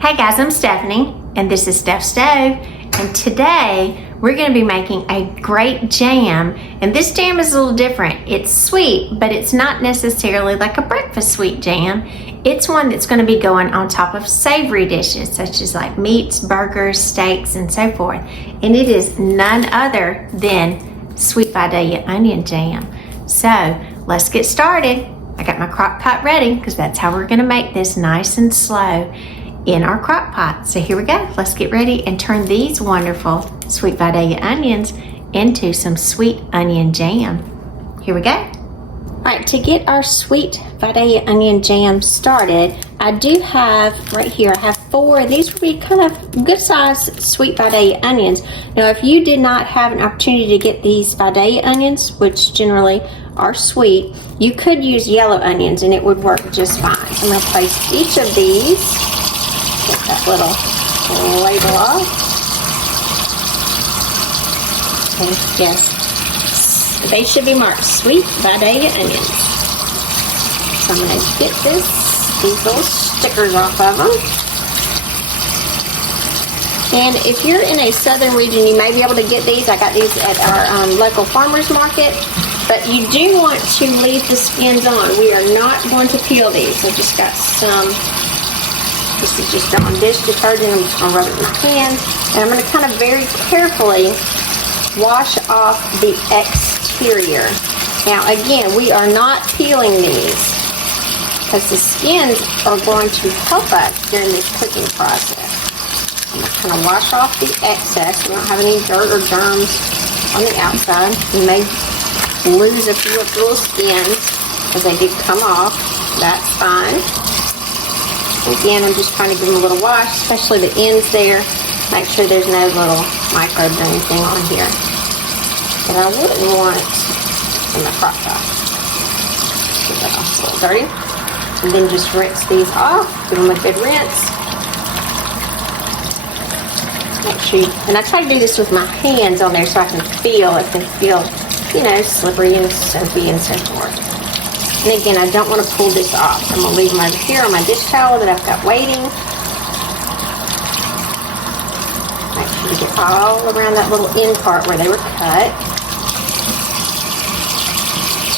Hey guys, I'm Stephanie, and this is Steph's Stove, and today we're going to be making a great jam, and this jam is a little different. It's sweet, but it's not necessarily like a breakfast sweet jam. It's one that's going to be going on top of savory dishes, such as like meats, burgers, steaks, and so forth, and it is none other than sweet Vidalia onion jam. So let's get started. I got my crock pot ready because that's how we're going to make this nice and slow in our crock pot. So here we go. Let's get ready and turn these wonderful sweet Vidalia onions into some sweet onion jam. Here we go. All right, to get our sweet Vidalia onion jam started, I do have right here, I have 4. These would be kind of good sized sweet Vidalia onions. Now, if you did not have an opportunity to get these Vidalia onions, which generally are sweet, you could use yellow onions and it would work just fine. I'm going to place each of these, get that little label off. And yes, they should be marked sweet Vidalia onions. So I'm going to get these little stickers off of them. And if you're in a southern region, you may be able to get these. I got these at our local farmer's market. But you do want to leave the skins on. We are not going to peel these. I just got some. This is just on dish detergent. I'm just going to rub it in my hand. And I'm going to kind of very carefully wash off the exterior. Now again, we are not peeling these because the skins are going to help us during this cooking process. I'm going to kind of wash off the excess. We don't have any dirt or germs on the outside. You may lose a few of the little skins as they do come off. That's fine. Again, I'm just trying to give them a little wash, especially the ends there. Make sure there's no little microbes or anything on here that I wouldn't want in the crock pot. Get that off a little dirty. And then just rinse these off. Give them a good rinse. Make sure you, and I try to do this with my hands on there so I can feel if they feel, you know, slippery and soapy and so forth. And again, I don't want to pull this off. I'm going to leave them over here on my dish towel that I've got waiting. Make sure you get all around that little end part where they were cut.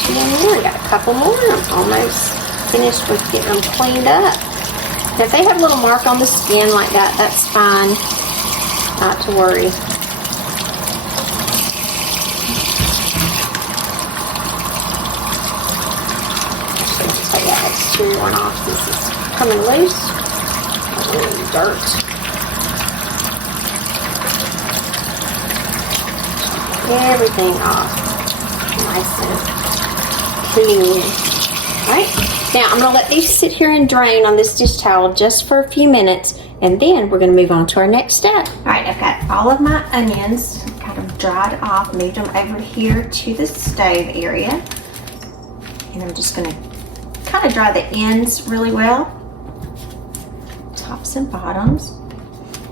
And I got a couple more. I'm almost finished with getting them cleaned up. Now, if they have a little mark on the skin like that, that's fine. Not to worry. Take that exterior one off. This is coming loose. A little dirt. Everything off. Nice and clean. Alright. Now I'm going to let these sit here and drain on this dish towel just for a few minutes, and then we're going to move on to our next step. Alright, I've got all of my onions kind of dried off, moved them over here to the stove area. And I'm just going to kind of dry the ends really well. Tops and bottoms.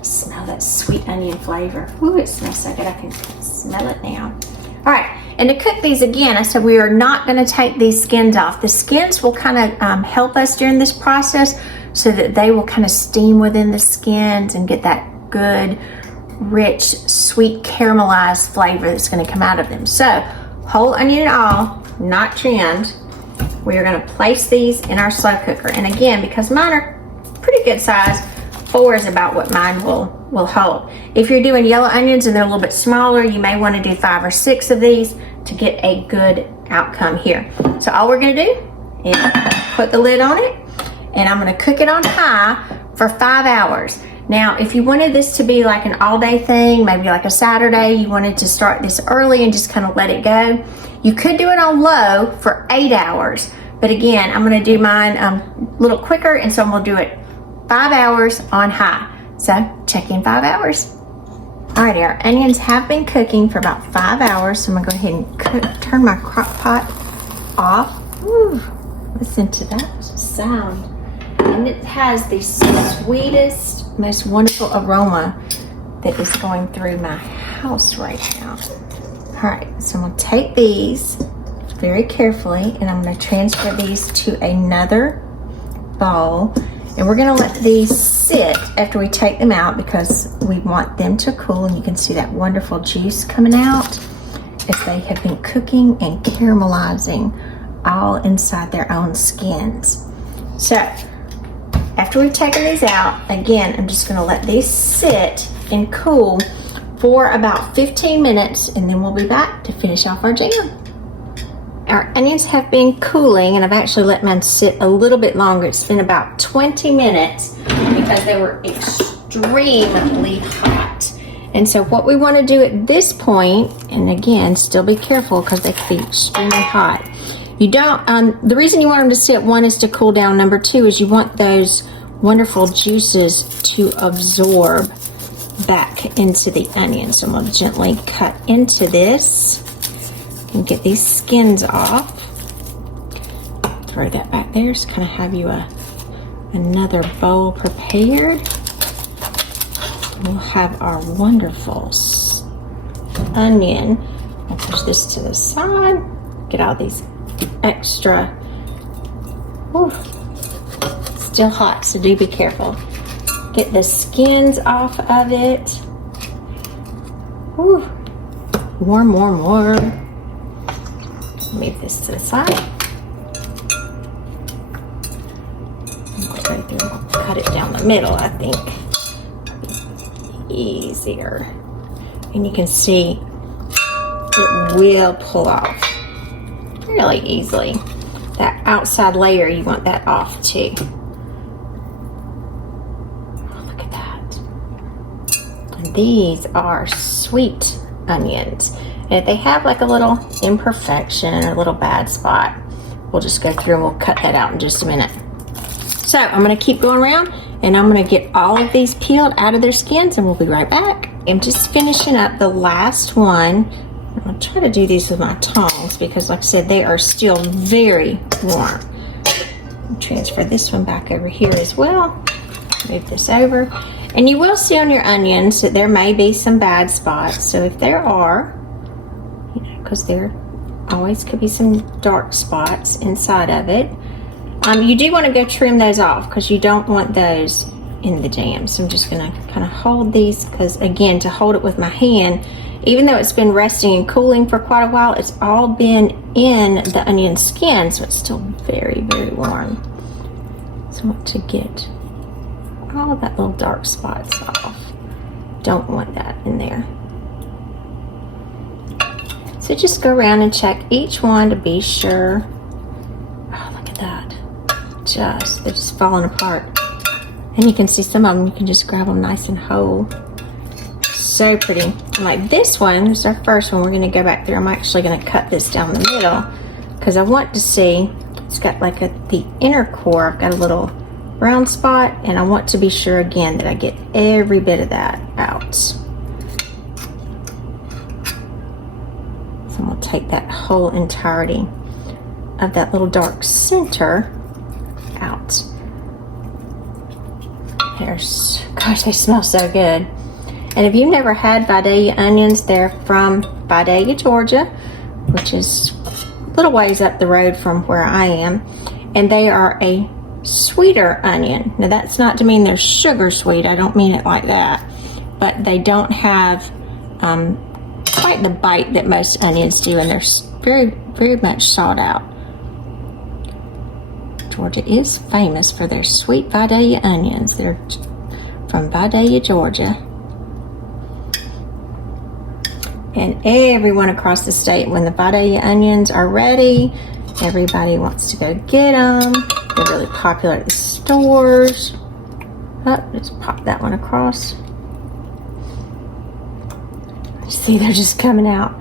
Smell that sweet onion flavor. Ooh, it smells so good. I can smell it now. Alright, and to cook these again, I said we are not going to take these skins off. The skins will kind of help us during this process so that they will kind of steam within the skins and get that good, rich, sweet caramelized flavor that's going to come out of them. So, whole onion and all, not trimmed. We are going to place these in our slow cooker. And again, because mine are pretty good size, 4 is about what mine will hold. If you're doing yellow onions and they're a little bit smaller, you may want to do 5 or 6 of these to get a good outcome here. So all we're going to do is put the lid on it, and I'm going to cook it on high for 5 hours. Now, if you wanted this to be like an all-day thing, maybe like a Saturday, you wanted to start this early and just kind of let it go, you could do it on low for 8 hours. But again, I'm going to do mine a little quicker, and so I'm going to do it 5 hours on high. So check in 5 hours. Alrighty, our onions have been cooking for about 5 hours, so I'm going to go ahead and turn my crock pot off. Ooh, listen to that sound. And it has the sweetest, most wonderful aroma that is going through my house right now. Alright, so I'm going to take these very carefully, and I'm going to transfer these to another bowl. And we're gonna let these sit after we take them out because we want them to cool, and you can see that wonderful juice coming out as they have been cooking and caramelizing all inside their own skins. So after we've taken these out, again, I'm just gonna let these sit and cool for about 15 minutes, and then we'll be back to finish off our jam. Our onions have been cooling, and I've actually let mine sit a little bit longer. It's been about 20 minutes because they were extremely hot. And so what we want to do at this point, and again, still be careful because they can be extremely hot. You don't, the reason you want them to sit, one is to cool down. Number two is you want those wonderful juices to absorb back into the onion. So I'm going to gently cut into this and get these skins off. Throw that back there, just kind of have you another bowl prepared. We'll have our wonderful onion. I'll push this to the side, get all these extra, whew, still hot, so do be careful. Get the skins off of it. Whew. Warm, warm, warm. Move this to the side. Right there. I'll cut it down the middle, I think. Easier. And you can see it will pull off really easily. That outside layer, you want that off too. Oh, look at that. And these are sweet onions. And if they have like a little imperfection or a little bad spot, we'll just go through and we'll cut that out in just a minute. So I'm gonna keep going around and I'm gonna get all of these peeled out of their skins and we'll be right back. I'm just finishing up the last one. I'll try to do these with my tongs because like I said, they are still very warm. I'll transfer this one back over here as well. Move this over. And you will see on your onions that there may be some bad spots. So if there are, you know, because there always could be some dark spots inside of it, you do want to go trim those off because you don't want those in the jam. So I'm just going to kind of hold these because, again, to hold it with my hand, even though it's been resting and cooling for quite a while, it's all been in the onion skin, so it's still very, very warm. So I want to get all of that little dark spots off. Don't want that in there. So just go around and check each one to be sure. Oh, look at that. They're just falling apart. And you can see some of them, you can just grab them nice and whole. So pretty. And like this one, this is our first one. We're gonna go back there. I'm actually gonna cut this down the middle because I want to see, it's got like the inner core, I've got a little brown spot, and I want to be sure again that I get every bit of that out. So I'm gonna take that whole entirety of that little dark center out. There's, gosh, they smell so good. And if you've never had Vidalia onions, they're from Vidalia, Georgia, which is a little ways up the road from where I am. And they are a sweeter onion. Now that's not to mean they're sugar sweet, I don't mean it like that. But they don't have quite the bite that most onions do, and they're very, very much sought out. Georgia is famous for their sweet Vidalia onions. They're from Vidalia, Georgia. And everyone across the state, when the Vidalia onions are ready, everybody wants to go get them. They're really popular at the stores. Oh, just pop that one across. See, they're just coming out.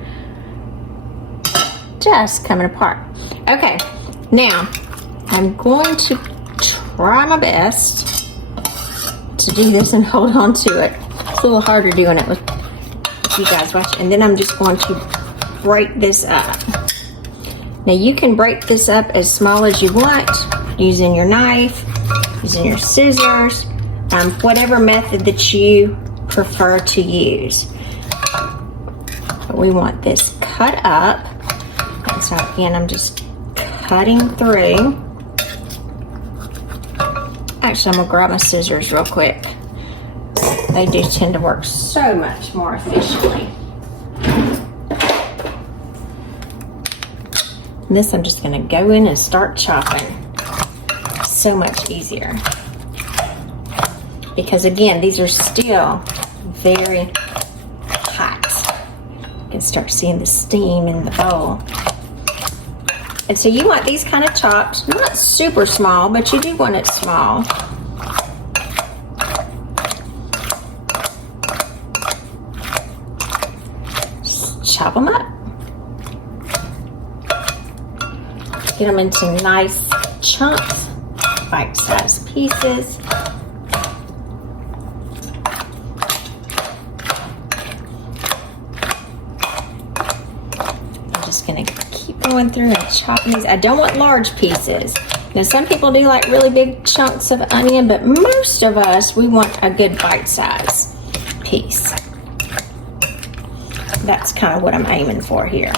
Just coming apart. Okay, now I'm going to try my best to do this and hold on to it. It's a little harder doing it with you guys watching. And then I'm just going to break this up. Now you can break this up as small as you want, using your knife, using your scissors, whatever method that you prefer to use. But we want this cut up. And so again, I'm just cutting through. Actually, I'm gonna grab my scissors real quick. They do tend to work so much more efficiently. And this I'm just gonna go in and start chopping. So much easier. Because again, these are still very hot. You can start seeing the steam in the bowl. And so you want these kind of chopped, not super small, but you do want it small. Just chop them up. Get them into nice chunks, bite-sized pieces. I'm just gonna keep going through and chopping these. I don't want large pieces. Now some people do like really big chunks of onion, but most of us, we want a good bite-size piece. That's kind of what I'm aiming for here.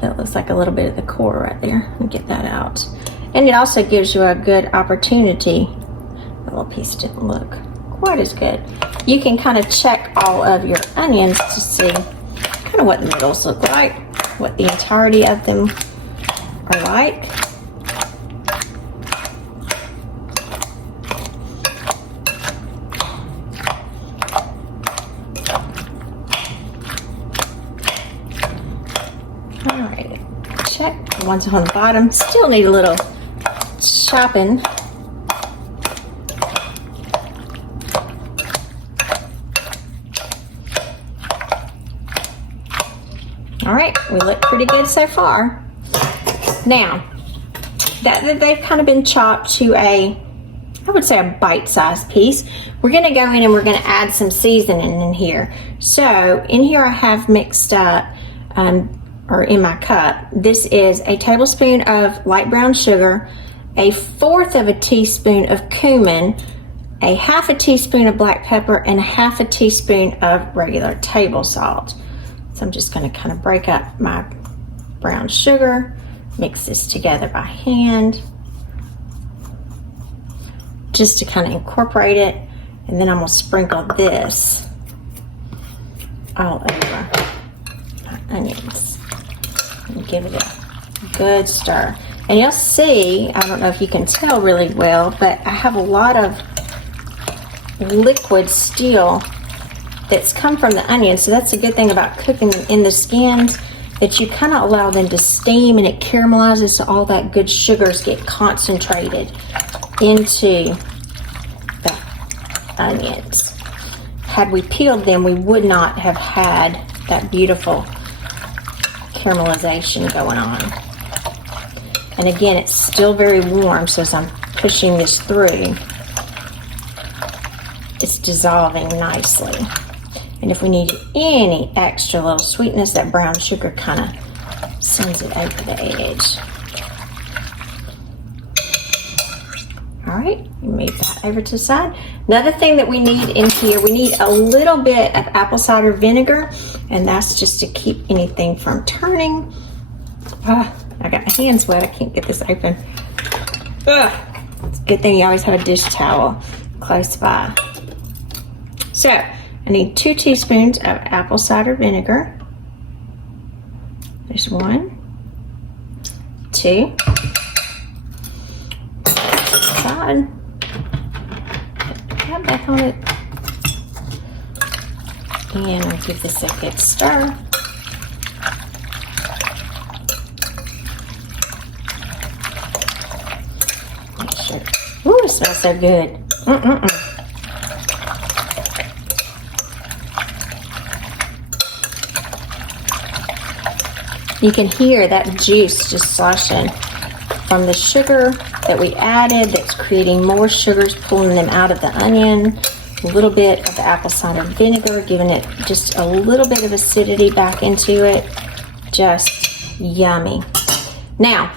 That looks like a little bit of the core right there. Let me get that out. And it also gives you a good opportunity. That little piece didn't look quite as good. You can kind of check all of your onions to see kind of what the middles look like, what the entirety of them are like. Check the ones on the bottom. Still need a little chopping. All right, we look pretty good so far. Now, that they've kind of been chopped to I would say a bite-sized piece, we're gonna go in and we're gonna add some seasoning in here. So in here I have mixed up, or in my cup, this is a tablespoon of light brown sugar, 1/4 teaspoon of cumin, 1/2 teaspoon of black pepper, and 1/2 teaspoon of regular table salt. So I'm just gonna kind of break up my brown sugar, mix this together by hand, just to kind of incorporate it, and then I'm gonna sprinkle this all over my onions. And give it a good stir. And you'll see, I don't know if you can tell really well, but I have a lot of liquid still that's come from the onion. So that's a good thing about cooking them in the skins, that you kind of allow them to steam and it caramelizes, so all that good sugars get concentrated into the onions. Had we peeled them, we would not have had that beautiful caramelization going on. And again, it's still very warm, so as I'm pushing this through, it's dissolving nicely. And if we need any extra little sweetness, that brown sugar kind of sends it over the edge. All right, move that over to the side. Another thing that we need in here, we need a little bit of apple cider vinegar, and that's just to keep anything from turning. I got my hands wet, I can't get this open. It's a good thing you always have a dish towel close by. So, I need 2 teaspoons of apple cider vinegar. There's 1, 2. Side. Put that back on it. And I'll give this a good stir. Make sure. Ooh, it smells so good. You can hear that juice just sloshing from the sugar that we added, that's creating more sugars, pulling them out of the onion. A little bit of the apple cider vinegar, giving it just a little bit of acidity back into it. Just yummy. Now,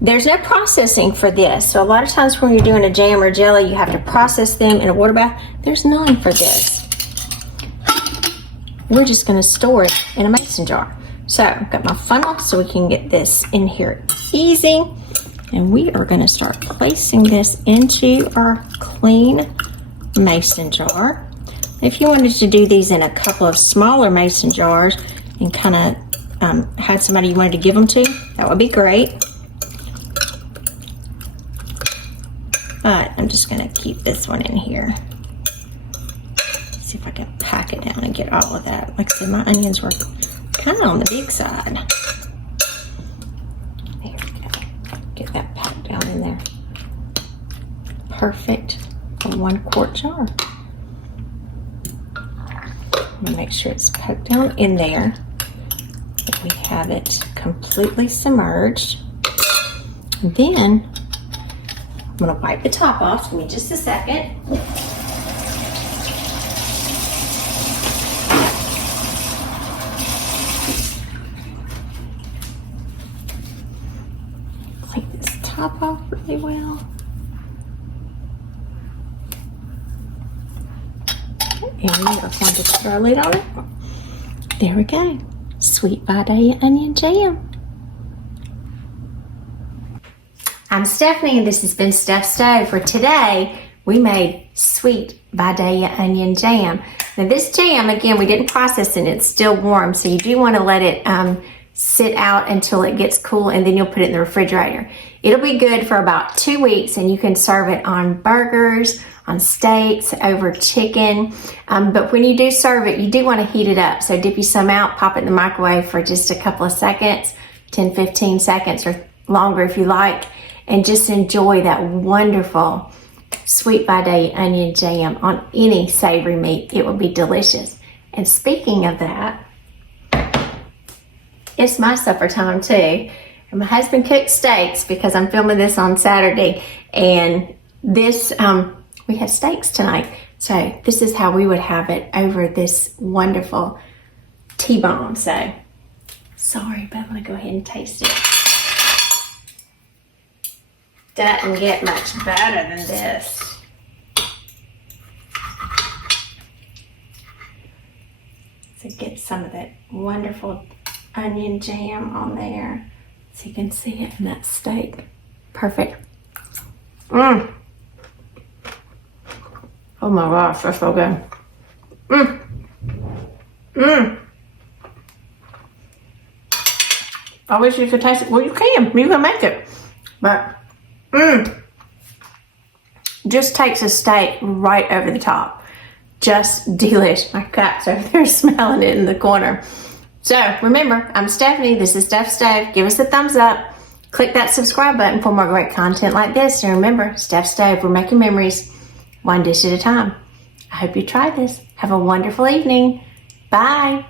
there's no processing for this. So a lot of times when you're doing a jam or jelly, you have to process them in a water bath. There's none for this. We're just gonna store it in a mason jar. So I've got my funnel so we can get this in here easy. And we are going to start placing this into our clean mason jar. If you wanted to do these in a couple of smaller mason jars and kind of had somebody you wanted to give them to, that would be great. But I'm just going to keep this one in here. See if I can pack it down and get all of that. Like I said, my onions were kind of on the big side. There we go. Get that packed down in there. Perfect for 1 quart jar. I'm gonna make sure it's poked down in there. That we have it completely submerged. And then I'm gonna wipe the top off. Give me just a second. Clean this top off really well. And we are going to put our lid on it. There we go. Sweet Vidalia onion jam. I'm Stephanie and this has been Steph Stove. For today, we made sweet Vidalia onion jam. Now this jam, again, we didn't process it. It's still warm, so you do want to let it sit out until it gets cool, and then you'll put it in the refrigerator. It'll be good for about 2 weeks, and you can serve it on burgers, on steaks, over chicken. But when you do serve it, you do want to heat it up. So dip you some out, pop it in the microwave for just a couple of seconds, 10, 15 seconds or longer if you like, and just enjoy that wonderful sweet Vidalia onion jam on any savory meat. It will be delicious. And speaking of that, it's my supper time too. And my husband cooked steaks because I'm filming this on Saturday, and this we have steaks tonight. So this is how we would have it over this wonderful T-bone. So sorry, but I'm gonna go ahead and taste it. Doesn't get much better than this. So get some of that wonderful onion jam on there so you can see it in that steak. Perfect. Oh my gosh, that's so good. I wish you could taste it. Well, you can make it, but just takes a steak right over the top. Just delish. My cat's over there smelling it in the corner. So remember, I'm Stephanie. This is Steph Stove. Give us a thumbs up. Click that subscribe button for more great content like this. And remember, Steph Stove, we're making memories one dish at a time. I hope you try this. Have a wonderful evening. Bye.